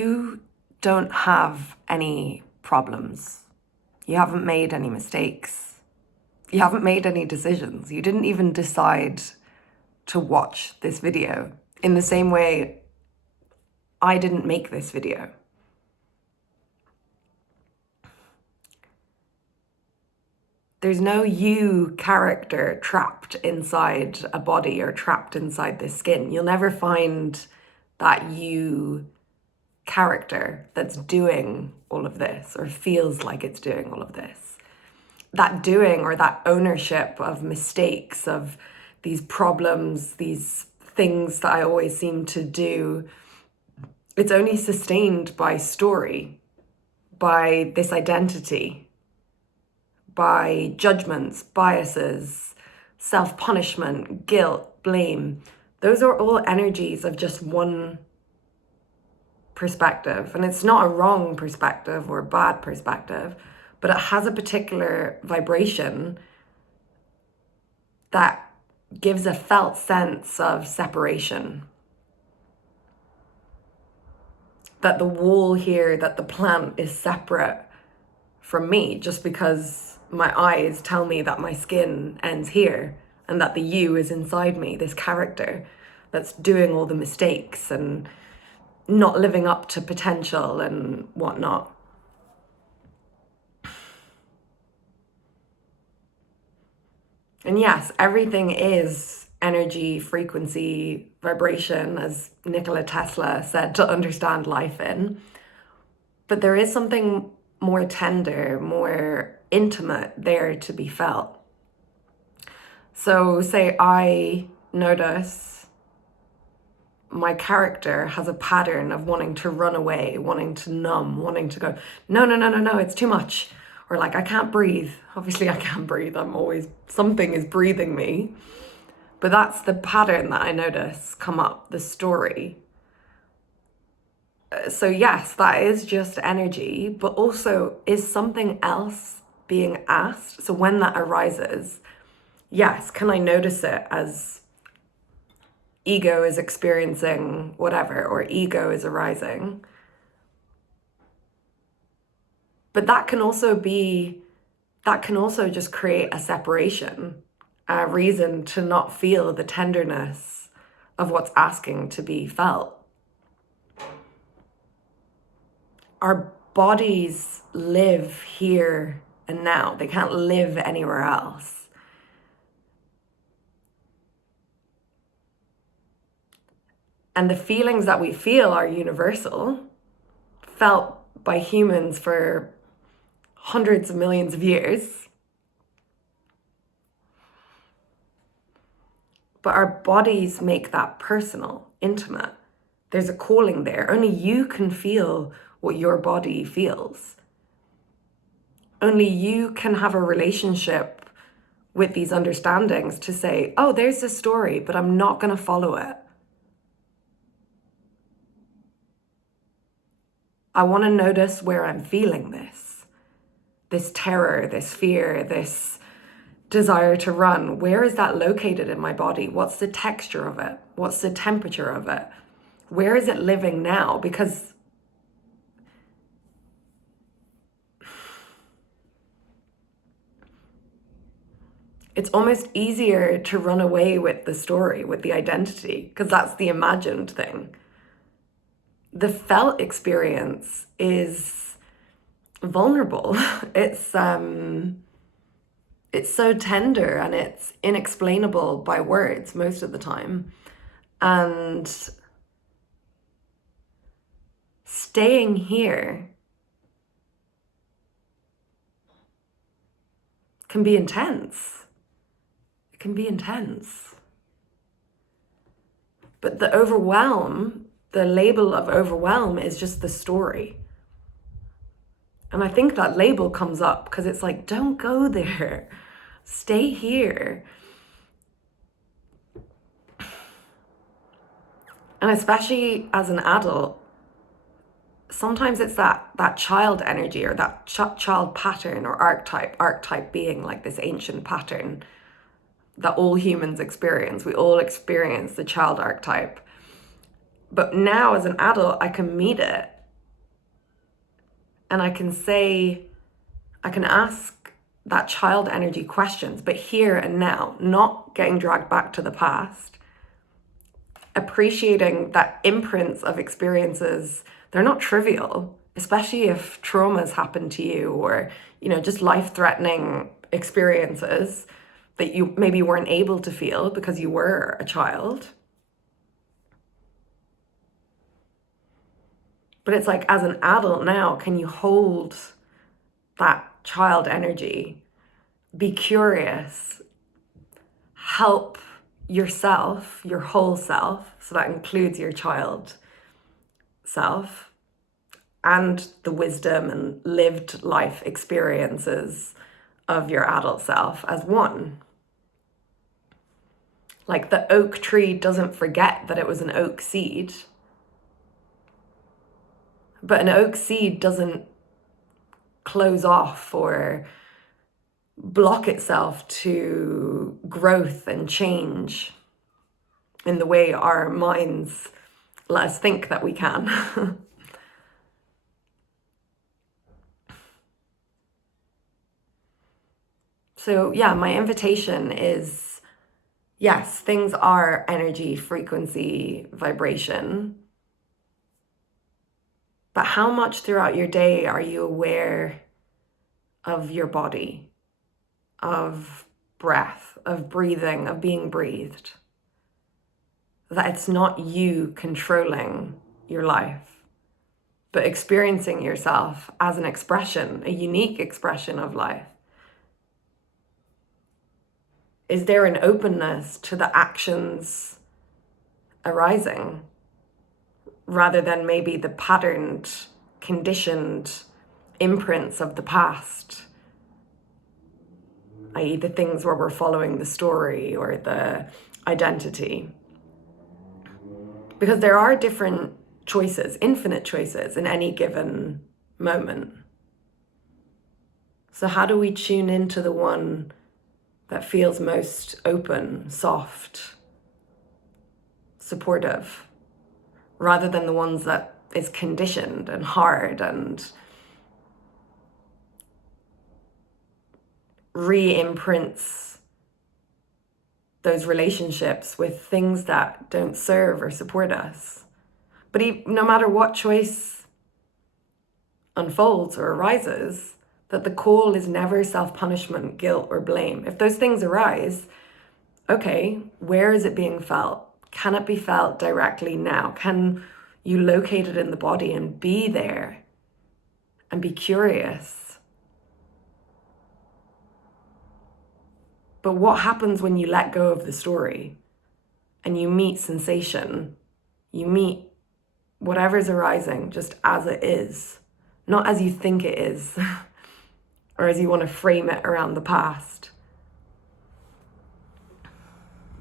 You don't have any problems. You haven't made any mistakes. You haven't made any decisions. You didn't even decide to watch this video. In the same way, I didn't make this video. There's no you character trapped inside a body or trapped inside this skin. You'll never find that you character that's doing all of this or feels like it's doing all of this. That doing or that ownership of mistakes, of these problems, these things that I always seem to do, it's only sustained by story, by this identity, by judgments, biases, self-punishment, guilt, blame. Those are all energies of just one perspective. And it's not a wrong perspective or a bad perspective, but it has a particular vibration that gives a felt sense of separation. That the wall here, that the plant is separate from me just because my eyes tell me that my skin ends here and that the you is inside me, this character that's doing all the mistakes and not living up to potential and whatnot. And yes, everything is energy, frequency, vibration, as Nikola Tesla said, to understand life in. But there is something more tender, more intimate there to be felt. So say I notice my character has a pattern of wanting to run away, wanting to numb, wanting to go, no, it's too much. Or like, I can't breathe. Obviously I can't breathe. Something is breathing me. But that's the pattern that I notice come up, the story. So yes, that is just energy, but also is something else being asked? So when that arises, yes, can I notice it as ego is experiencing whatever, or ego is arising? But that can also just create a separation, a reason to not feel the tenderness of what's asking to be felt. Our bodies live here and now. They can't live anywhere else. And the feelings that we feel are universal, felt by humans for hundreds of millions of years. But our bodies make that personal, intimate. There's a calling there. Only you can feel what your body feels. Only you can have a relationship with these understandings to say, oh, there's a story, but I'm not going to follow it. I want to notice where I'm feeling this terror, this fear, this desire to run. Where is that located in my body? What's the texture of it? What's the temperature of it? Where is it living now? Because it's almost easier to run away with the story, with the identity, because that's the imagined thing. The felt experience is vulnerable. It's so tender and it's inexplainable by words most of the time. And staying here can be intense. It can be intense. But the label of overwhelm is just the story. And I think that label comes up because it's like, don't go there. Stay here. And especially as an adult, sometimes it's that child energy or that child pattern or archetype being like this ancient pattern that all humans experience. We all experience the child archetype. But now as an adult, I can meet it And I can ask that child energy questions, but here and now, not getting dragged back to the past, appreciating that imprints of experiences, they're not trivial, especially if traumas happen to you, or, just life-threatening experiences that you maybe weren't able to feel because you were a child. But it's like, as an adult now, can you hold that child energy, be curious, help yourself, your whole self, so that includes your child self, and the wisdom and lived life experiences of your adult self as one. Like, the oak tree doesn't forget that it was an oak seed, but an oak seed doesn't close off or block itself to growth and change in the way our minds let us think that we can. So yeah, my invitation is, yes, things are energy, frequency, vibration. But how much throughout your day are you aware of your body, of breath, of breathing, of being breathed? That it's not you controlling your life, but experiencing yourself as an expression, a unique expression of life. Is there an openness to the actions arising, rather than maybe the patterned, conditioned imprints of the past, i.e. the things where we're following the story or the identity? Because there are different choices, infinite choices in any given moment. So how do we tune into the one that feels most open, soft, supportive, rather than the ones that is conditioned and hard and re-imprints those relationships with things that don't serve or support us? But no matter what choice unfolds or arises, that the call is never self-punishment, guilt, or blame. If those things arise, okay, where is it being felt? Can it be felt directly now? Can you locate it in the body and be there and be curious? But what happens when you let go of the story and you meet sensation? You meet whatever's arising just as it is, not as you think it is, or as you want to frame it around the past.